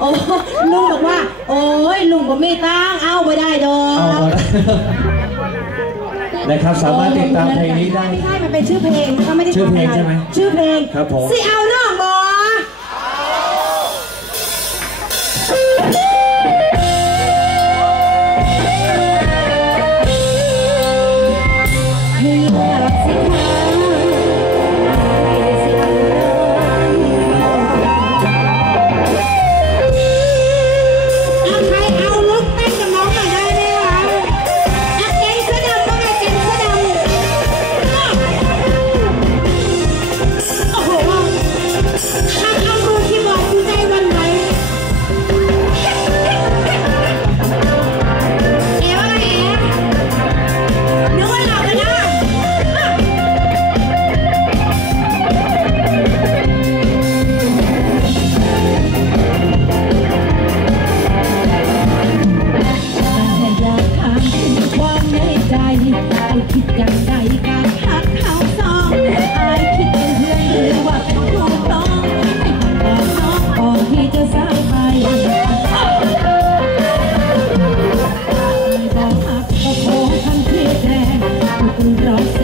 โอ้ลุงบอกว่า โอ้ยลุงก็ไม่ตั้งเอาไม่ได้ดอเอากเอานะครับ สามารถติดตามเพลงนี้ได้ ไม่ใช่มันเป็นชื่อเพลงเขาไม่ได้ชื่อเพลงทำะรใช่ไหม ชื่อเพลงครับผม สิเอาน้องบอ คิดยังไงการทักเขาสองไอ้คิดเป็นเพื่อนหรือว่าเป็นคู่ครองให้บอกน้องก่อนที่จะสายไปบอกหักก็โผล่ทันทีแดงคุณร้อง